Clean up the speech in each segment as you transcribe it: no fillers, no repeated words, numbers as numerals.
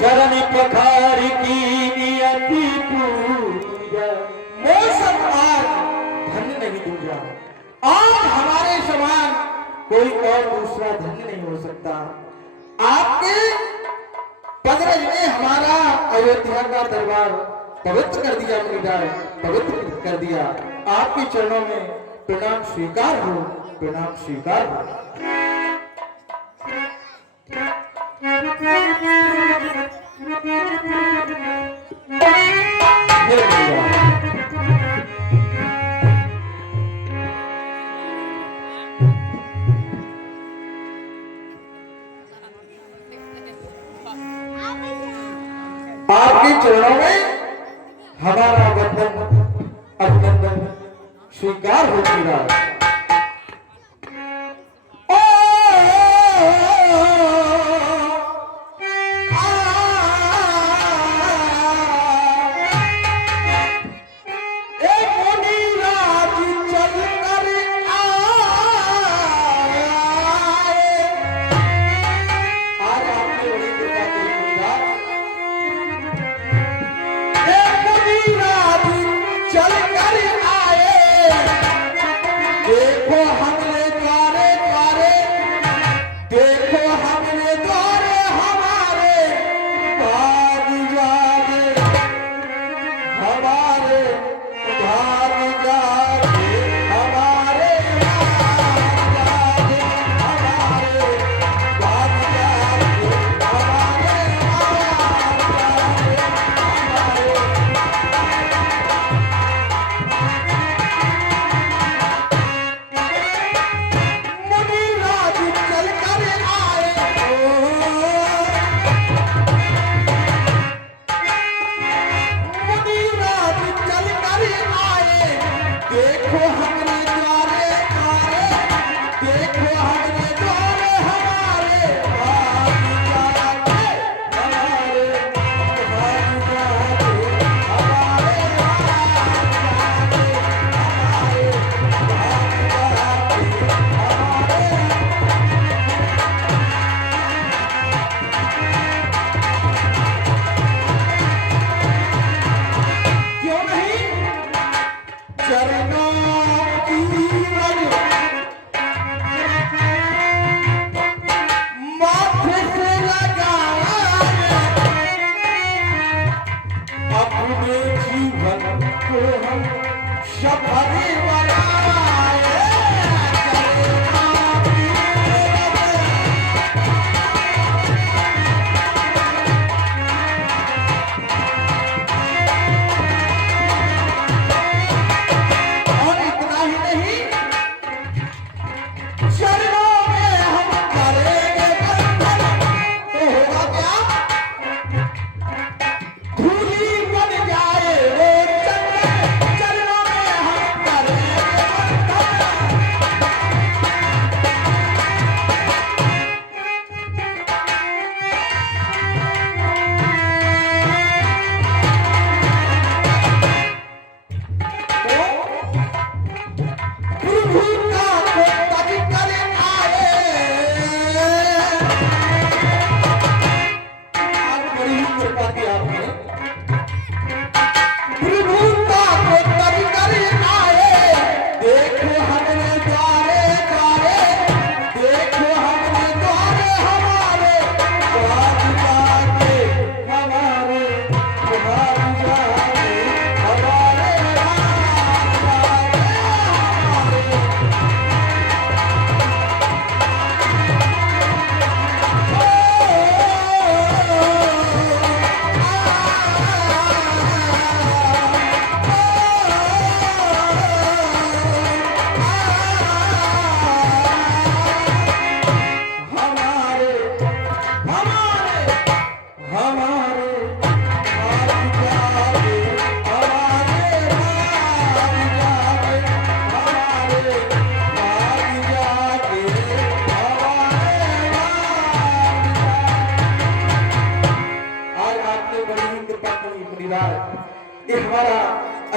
चरण पखार की नियति पूजा, मौसम आज धन्य नहीं दूजा। आज हमारे समान कोई और दूसरा धन्य नहीं हो सकता। आपके पदरज ने हमारा अयोध्या का दरबार पवित्र कर दिया, पवित्र कर दिया। आपके चरणों में प्रणाम स्वीकार हो, प्रणाम स्वीकार हो। आपके चरणों में हमारा वंदन अभिनंदन स्वीकार हो चुका।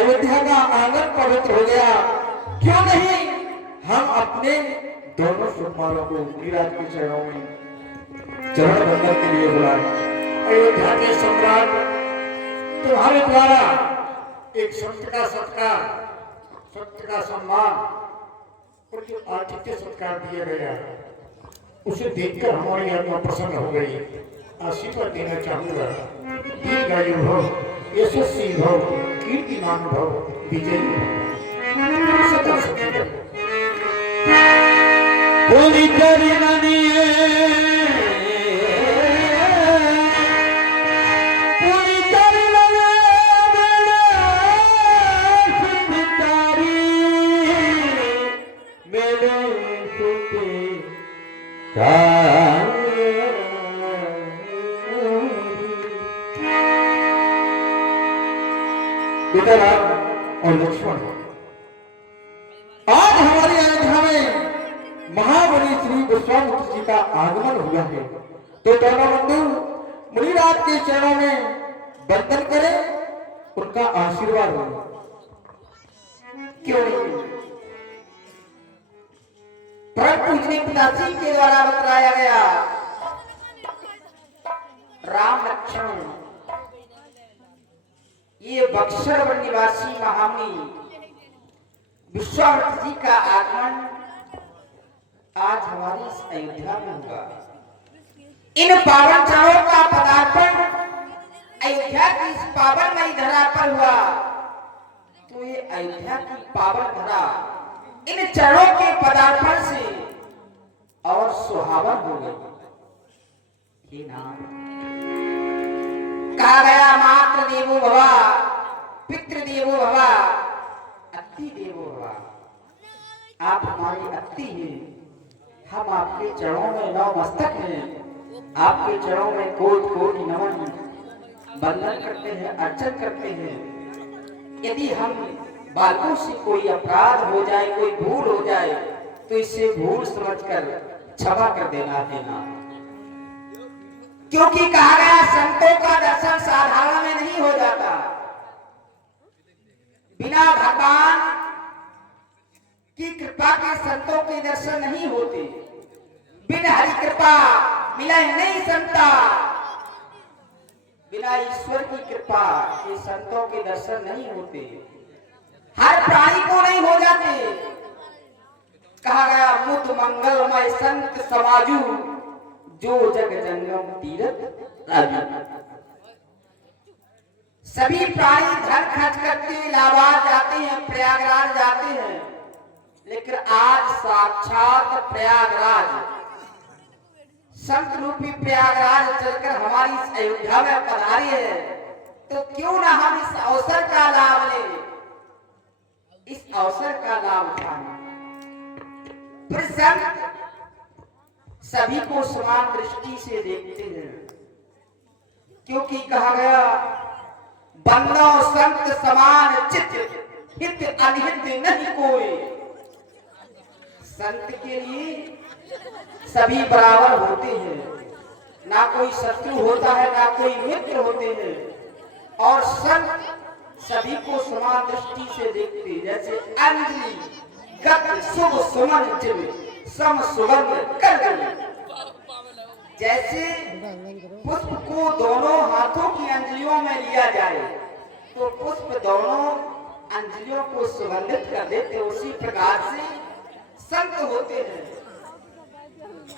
अयोध्या का आंगन पवित्र हो गया। क्यों नहीं हम अपने दोनों सुकुमारों को मीरा के चरणों में चरण बंदन के लिए बुलाएं। अयोध्या के सम्राट, तुम्हारे द्वारा एक संत का सत्कार, सत्य का सम्मान और जो आतिथ्य सत्कार दिया गया, उसे देखकर हमारी आत्मा प्रसन्न हो गई। आशीर्वाद देना चाहूंगा। दीर्घायु भव, यशस्वी भव, कीर्तिमान भव, विजयी भव, सदा सुखी रहो। बोली करी ननिए, बोली करी ननिए, सुखकारी मेरे सुखी पिता राम और लक्ष्मण, आज हमारे अयोध्या में महाबली श्री विश्वामित्र जी का आगमन हुआ है, तो दोनों बंधु मुनिराज के चरणों में वंदन करें, उनका आशीर्वाद हो। क्यों नहीं? परम पूजनीय पिताजी के द्वारा बतलाया गया राम लक्ष्मण ये बक्सर वन निवासी महामुनि विश्वामित्र जी का आगमन आज हमारी इस अयोध्या में हुआ। इन पावन चरणों का पदार्पण अयोध्या की इस पावनमयी धरा पर हुआ, तो ये अयोध्या की पावन धरा इन चरणों के पदार्पण से और सुहावन हो गई। ये नाम कहा गया, मातृ देवो भवा, पितृ देवो भवा, अति देवो भवा। आप हमारी अति हैं, हम आपके चरणों में नतमस्तक हैं, आपके चरणों में कोटि कोटि नमन वंदन करते हैं, अर्चन करते हैं। यदि हम बालकों से कोई अपराध हो जाए, कोई भूल हो जाए, तो इसे भूल समझकर क्षमा कर देना। क्योंकि कहा गया संतों का दर्शन साधारण में नहीं हो जाता, बिना भगवान की कृपा के संतों के दर्शन नहीं होते। बिना हरि कृपा मिले नहीं संता, बिना ईश्वर की कृपा के संतों के दर्शन नहीं होते, हर प्राणी को नहीं हो जाते। कहा गया, मुद मंगलमय संत समाजू, जो जग जंगम तीरथ राजू। सभी प्राणी धन खर्च करके इलाहाबाद जाते हैं, प्रयागराज जाते हैं, लेकिन आज साक्षात प्रयागराज, संत रूपी प्रयागराज चलकर हमारी इस अयोध्या में पधारी है, तो क्यों ना हम इस अवसर का लाभ लें, इस अवसर का लाभ उठाएं। फिर संत सभी को समान दृष्टि से देखते हैं, क्योंकि कहा गया, बंदो संत समान चित्त, हित अनहित नहीं कोई। संत के लिए सभी बराबर होते हैं, ना कोई शत्रु होता है, ना कोई मित्र होते हैं, और संत सभी को समान दृष्टि से देखते हैं। जैसे अंजलि गत शुभ सुमन जिम सम सुगंध कर, जैसे पुष्प को दोनों हाथों की अंजलियों में लिया जाए तो पुष्प दोनों अंजलियों को सुगंधित कर देते, उसी प्रकार से संत होते हैं।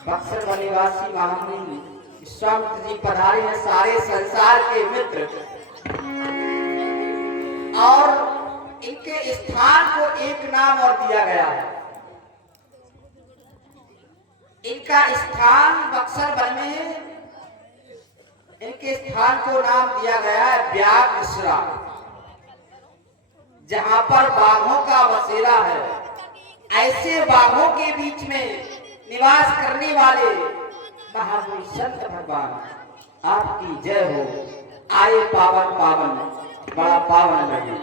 बक्सर वन निवासी महामुनि विश्वामित्र जी पधारे हैं, सारे संसार के मित्र, और इनके स्थान को एक नाम और दिया गया है। इनका स्थान बक्सर वन में, इनके स्थान को नाम दिया गया है व्याघ्रशिला, जहां पर बाघों का बसेरा है। ऐसे बाघों के बीच में निवास करने वाले महामुनि संत भगवान, आपकी जय हो। आए पावन पावन, बड़ा पावन लगे।